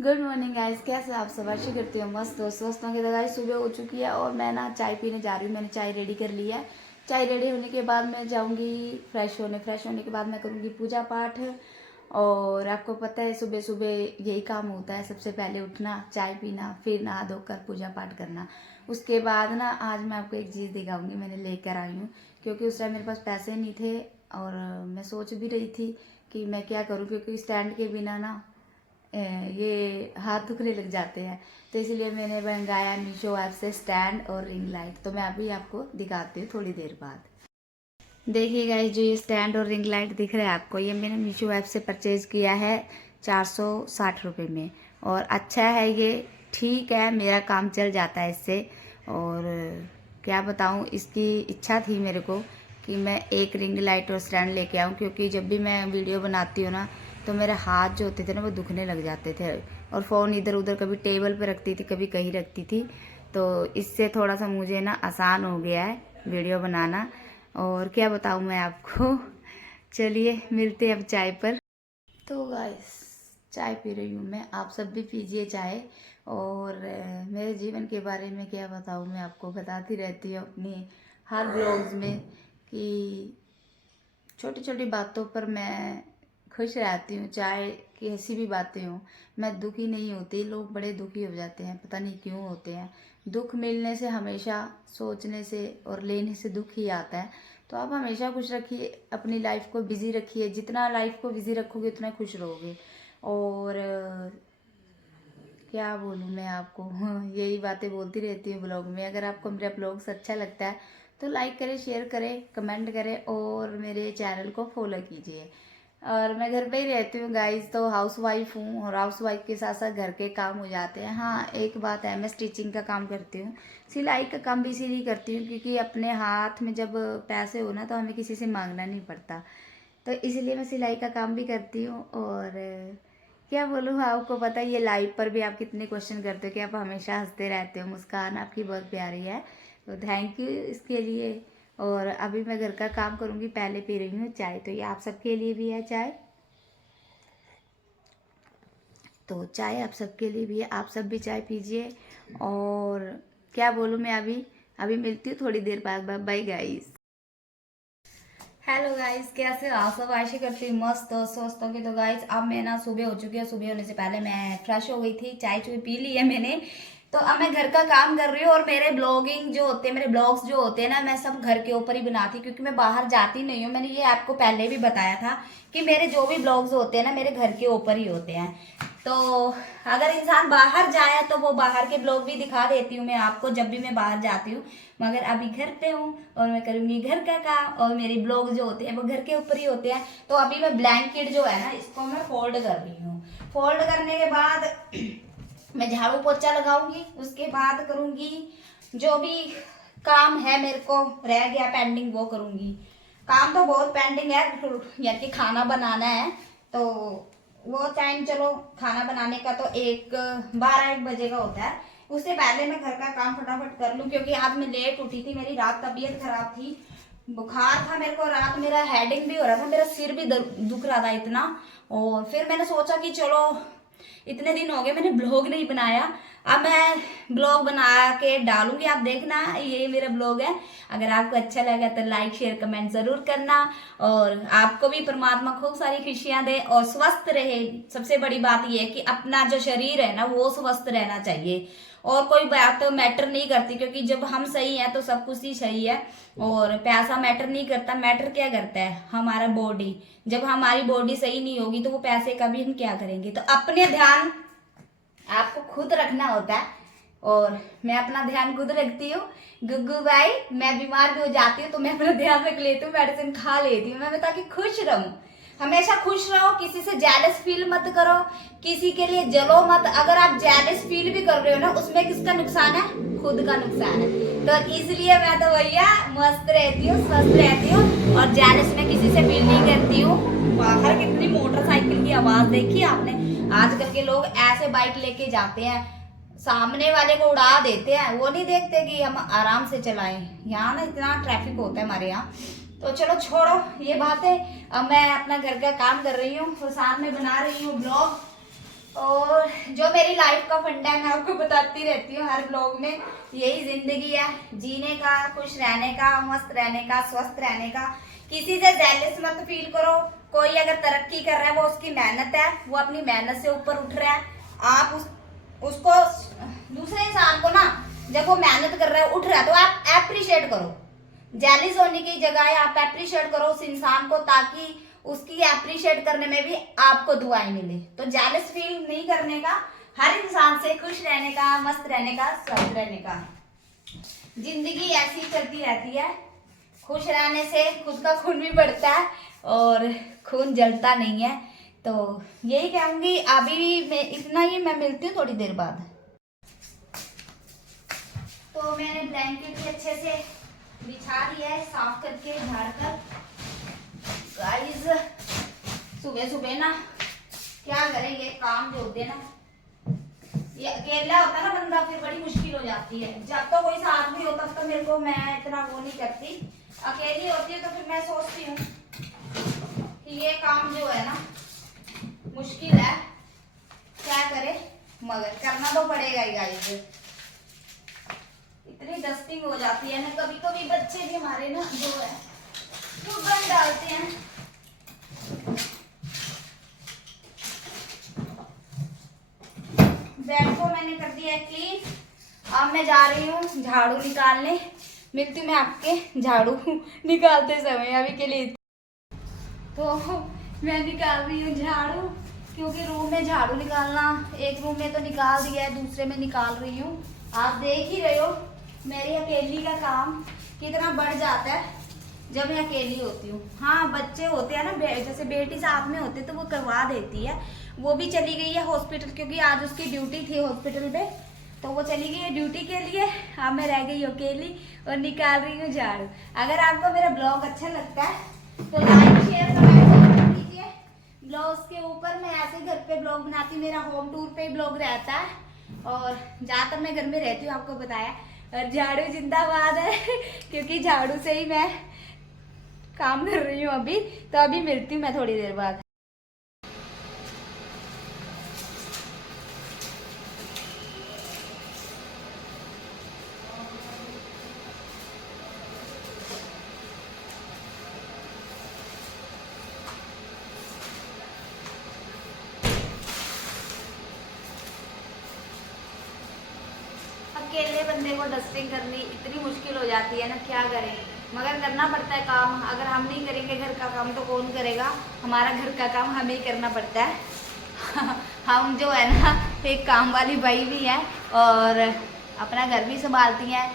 Good morning guys, कैसे आप सब? आशा करती हूँ मस्त हो, स्वस्थ होंगे। तो गाइस सुबह हो चुकी है और मैं ना चाय पीने जा रही हूँ। मैंने चाय रेडी कर ली है। चाय रेडी होने के बाद मैं जाऊँगी फ्रेश होने के बाद मैं करूँगी पूजा पाठ। और आपको पता है सुबह सुबह यही काम होता है, सबसे पहले उठना, चाय पीना, फिर नहा धोकर पूजा पाठ करना। उसके बाद ना आज मैं आपको एक चीज़ दिखाऊँगी, मैंने लेकर आई हूँ क्योंकि उस टाइम मेरे पास पैसे नहीं थे। और मैं सोच भी रही थी कि मैं क्या करूँ, क्योंकि स्टैंड के बिना ना ये हाथ दुखने लग जाते हैं। तो इसलिए मैंने मंगाया मीशो ऐप से स्टैंड और रिंग लाइट। तो मैं अभी आपको दिखाती हूँ थोड़ी देर बाद। देखिए गाइस, जो ये स्टैंड और रिंग लाइट दिख रहा है आपको, ये मैंने मीशो ऐप से परचेज़ किया है 460 रुपये में। और अच्छा है ये, ठीक है, मेरा काम चल जाता है इससे। और क्या बताऊँ, इसकी इच्छा थी मेरे को कि मैं एक रिंग लाइट और स्टैंड लेके आऊँ, क्योंकि जब भी मैं वीडियो बनाती हूँ ना तो मेरे हाथ जो होते थे ना वो दुखने लग जाते थे। और फ़ोन इधर उधर कभी टेबल पे रखती थी, कभी कहीं रखती थी। तो इससे थोड़ा सा मुझे ना आसान हो गया है वीडियो बनाना। और क्या बताऊँ मैं आपको। चलिए मिलते हैं अब चाय पर। तो गाइस, चाय पी रही हूँ मैं, आप सब भी पीजिए चाय। और मेरे जीवन के बारे में क्या बताऊँ, मैं आपको बताती रहती हूँ अपनी हर ब्लॉग्स में कि छोटी छोटी बातों पर मैं खुश रहती हूँ, चाहे कैसी भी बातें हों। मैं दुखी नहीं होती। लोग बड़े दुखी हो जाते हैं, पता नहीं क्यों होते हैं। दुख मिलने से हमेशा सोचने से और लेने से दुख ही आता है। तो आप हमेशा खुश रखिए, अपनी लाइफ को बिजी रखिए। जितना लाइफ को बिजी रखोगे उतना खुश रहोगे। और क्या बोलूँ मैं आपको, यही बातें बोलती रहती हूँ ब्लॉग में। अगर आपको मेरा ब्लॉग्स अच्छा लगता है तो लाइक करें, शेयर करें, कमेंट करें और मेरे चैनल को फॉलो कीजिए। और मैं घर पे ही रहती हूँ गाइस, तो हाउस वाइफ हूँ और हाउस वाइफ के साथ साथ घर के काम हो जाते हैं। हाँ, एक बात है, मैं स्टिचिंग का काम करती हूँ, सिलाई का काम भी इसीलिए करती हूँ क्योंकि अपने हाथ में जब पैसे हो ना तो हमें किसी से मांगना नहीं पड़ता। तो इसलिए मैं सिलाई का काम भी करती हूँ। और क्या बोलूँ, आपको पता है ये लाइव पर भी आप कितने क्वेश्चन करते हो कि आप हमेशा हंसते रहते हो, मुस्कान आपकी बहुत प्यारी है, तो थैंक यू इसके लिए। और अभी मैं घर का काम करूँगी, पहले पी रही हूँ चाय। तो ये आप सबके लिए भी है चाय, तो चाय आप सबके लिए भी है, आप सब भी चाय पीजिए। और क्या बोलूँ मैं, अभी अभी मिलती हूँ थोड़ी देर बाद। Bye guys. हेलो गाइस, कैसे हो आप सब? आशा करती हूँ मस्त हो, स्वस्थ होगे। तो गाइस अब मैं ना सुबह हो चुकी है, सुबह होने से पहले मैं फ्रेश हो गई थी, चाय चुई पी ली है मैंने। तो अब मैं घर का काम कर रही हूँ। और मेरे ब्लॉगिंग जो होते हैं, मेरे ब्लॉग्स जो होते हैं ना, मैं सब घर के ऊपर ही बनाती हूँ क्योंकि मैं बाहर जाती नहीं हूँ। मैंने ये आपको पहले भी बताया था कि मेरे जो भी ब्लॉग्स होते हैं ना मेरे घर के ऊपर ही होते हैं। तो अगर इंसान बाहर जाए तो वो बाहर के ब्लॉग भी दिखा देती हूँ मैं आपको जब भी मैं बाहर जाती हूँ। मगर अभी घर पे हूँ और मैं करूँगी घर का काम, और मेरे ब्लॉग जो होते हैं वो घर के ऊपर ही होते हैं। तो अभी मैं ब्लैंकेट जो है ना इसको मैं फोल्ड कर रही हूँ। फोल्ड करने के बाद मैं झाड़ू पोछा लगाऊंगी, उसके बाद करूँगी जो भी काम है मेरे को रह गया पेंडिंग वो करूँगी। काम तो बहुत पेंडिंग है, यानी कि खाना बनाना है। तो वो टाइम, चलो खाना बनाने का तो 12-1 बजे का होता है। उससे पहले मैं घर का काम फटाफट कर लूँ क्योंकि आज मैं लेट उठी थी, मेरी रात तबीयत खराब थी, बुखार था मेरे को, रात मेरा हेडिंग भी हो रहा था, मेरा सिर भी दुख रहा था इतना। और फिर मैंने सोचा कि चलो इतने दिन हो गए मैंने ब्लॉग नहीं बनाया, अब मैं ब्लॉग बना के डालूंगी, आप देखना ये मेरा ब्लॉग है। अगर आपको अच्छा लगा तो लाइक शेयर कमेंट जरूर करना। और आपको भी परमात्मा खूब सारी खुशियां दे और स्वस्थ रहे। सबसे बड़ी बात यह है कि अपना जो शरीर है ना वो स्वस्थ रहना चाहिए, और कोई बात तो मैटर नहीं करती, क्योंकि जब हम सही हैं तो सब कुछ ही सही है। और पैसा मैटर नहीं करता, मैटर क्या करता है हमारा बॉडी। जब हमारी बॉडी सही नहीं होगी तो वो पैसे का भी हम क्या करेंगे। तो अपने ध्यान आपको खुद रखना होता है, और मैं अपना ध्यान खुद रखती हूँ। गुग्गू भाई, मैं बीमार भी हो जाती हूँ तो मैं अपना ध्यान रख लेती हूँ, मेडिसिन खा लेती हूँ मैं, ताकि खुश रहूँ। हमेशा खुश रहो, किसी से जेलस फील मत करो, किसी के लिए जलो मत। अगर आप जेलस फील भी कर रहे हो ना उसमें किसका नुकसान है? खुद का नुकसान है। तो इसलिए मैं तो भैया मस्त रहती हूँ, स्वस्थ रहती हूँ, और जेलस में किसी से फील नहीं करती हूँ। बाहर कितनी मोटरसाइकिल की आवाज देखी आपने? आजकल के लोग ऐसे बाइक लेके जाते हैं, सामने वाले को उड़ा देते हैं, वो नहीं देखते कि हम आराम से चलाएं। यहाँ ना इतना ट्रैफिक होता है हमारे यहाँ। तो चलो छोड़ो ये बातें, अब मैं अपना घर का काम कर रही हूँ और साथ में बना रही हूँ ब्लॉग। और जो मेरी लाइफ का फंडा है मैं आपको बताती रहती हूँ हर ब्लॉग में, यही जिंदगी है, जीने का, खुश रहने का, मस्त रहने का, स्वस्थ रहने का। किसी से जेलस मत फील करो। कोई अगर तरक्की कर रहा है वो उसकी मेहनत है, वो अपनी मेहनत से ऊपर उठ रहा है। आप उसको दूसरे इंसान को ना, जब वो मेहनत कर रहा है, उठ रहा है, तो आप एप्रिशिएट करो। जेलिस होने की जगह आप एप्रिशिएट करो उस इंसान को, ताकि उसकी एप्रिशिएट करने में भी आपको दुआएं मिले। तो जेलस फील नहीं करने का, हर इंसान से खुश रहने का, मस्त रहने का, स्वस्थ रहने का। जिंदगी ऐसी चलती रहती है, खुश रहने से खुद का खून भी बढ़ता है और खून जलता नहीं है। तो यही कहूंगी। अभी मैं इतना ही, मैं मिलती हूँ थोड़ी देर बाद। तो मैंने ब्लैंकेट भी अच्छे से बिछा दिया है, साफ करके झाड़ कर। गाइस सुबह सुबह ना क्या करें, ये काम जो होते हैं ना, ये अकेला होता है ना बंदा, फिर बड़ी मुश्किल हो जाती है। जब तो कोई साथ भी होता तो मेरे को, मैं इतना वो नहीं करती। अकेली होती है तो फिर मैं सोचती हूँ कि ये काम जो है ना मुश्किल है, क्या करे, मगर करना तो पड़ेगा ही गाइस। इतनी डस्टिंग हो जाती है ना, कभी कभी बच्चे भी हमारे ना जो है वो गंद डालते हैं। बेड को मैंने कर दिया है क्लीन। अब मैं जा रही हूँ झाड़ू निकालने। मिलती हूँ मैं आपके झाड़ू निकालते समय। अभी के लिए तो मैं निकाल रही हूँ झाड़ू, क्योंकि रूम में झाड़ू निकालना, एक रूम में तो निकाल दिया है, दूसरे में निकाल रही हूँ। आप देख ही रहे हो मेरी अकेली का काम कितना बढ़ जाता है जब मैं अकेली होती हूँ। हाँ बच्चे होते हैं ना, जैसे बेटी साथ में होते तो वो करवा देती है। वो भी चली गई है हॉस्पिटल, क्योंकि आज उसकी ड्यूटी थी हॉस्पिटल पे, तो वो चली गई है ड्यूटी के लिए। अब मैं रह गई अकेली और निकाल रही हूँ झाड़ू। अगर आपको मेरा ब्लॉग अच्छा लगता है तो लाइक शेयर कमेंट कीजिए। ब्लॉग्स के ऊपर मैं ऐसे घर पे ब्लॉग बनाती हूँ, मेरा होम टूर पे ब्लॉग रहता है, और ज्यादातर मैं घर में रहती हूँ, आपको बताया। और झाड़ू जिंदाबाद है क्योंकि झाड़ू से ही मैं काम कर रही हूँ अभी। तो अभी मिलती हूँ मैं थोड़ी देर बाद। अकेले बंदे को डस्टिंग करनी इतनी मुश्किल हो जाती है ना, क्या करें, मगर करना पड़ता है काम। अगर हम नहीं करेंगे घर का काम तो कौन करेगा? हमारा घर का काम हमें ही करना पड़ता है हम जो है ना एक काम वाली बाई भी है और अपना घर भी संभालती हैं,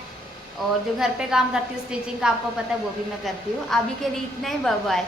और जो घर पे काम करती हूँ स्टिचिंग का आपको पता है वो भी मैं करती हूँ। अभी के लिए इतना ही, बाय बाय।